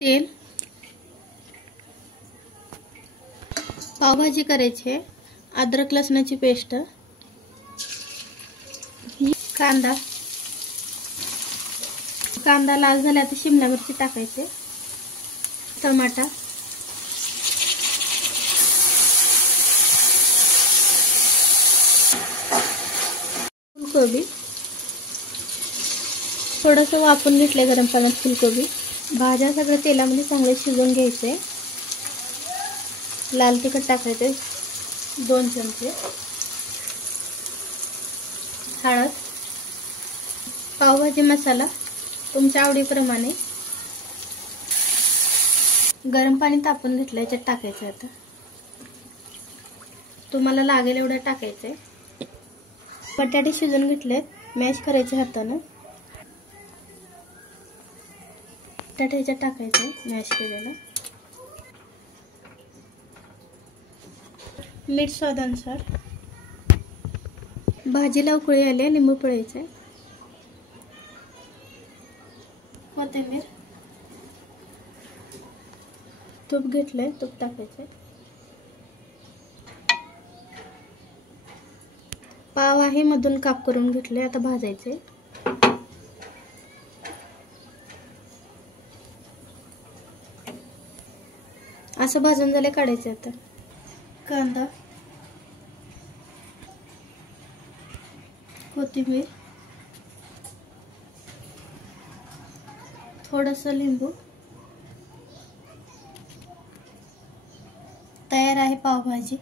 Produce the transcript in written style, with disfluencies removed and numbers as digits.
तेल, पावभाजी करायची आहे, अद्रक लसणाची पेस्ट, कांदा कांदा लाल झाला तर शिमला मिरची टाकायची, टमाटा, फुलकोबी थोडंसं वाफवून घेतले गरम पाण्यात फुलकोबी। भाज्या सगळं तेलामध्ये चांगले शिजवून घ्यायचे। लाल तिखट टाकायचे 2 चमचे, हळद, पावभाजी मसाला तुमच्या आवडीप्रमाणे, गरम पाणी तापवून घेतलं याच्यात टाकायचं। आता तुम्हाला लागेल एवढं टाकायचंय। बटाटे शिजवून घेतले, मॅश करायचे हाताने, बटाटे ह्याच्यात टाकायचे मॅश केलेलं, मीठ स्वादानुसार, भाजीला उकळी आली, लिंबू पिळायचे, कोथिंबीर, तूप घेतलंय, तूप टाकायचे, पाव आहे मधून काप करून घेतले, आता भाजायचे। असं भाजून झाले काढायचे। आता कांदा, कोथिंबीर, थोडंसं लिंबू, तयार आहे पावभाजी।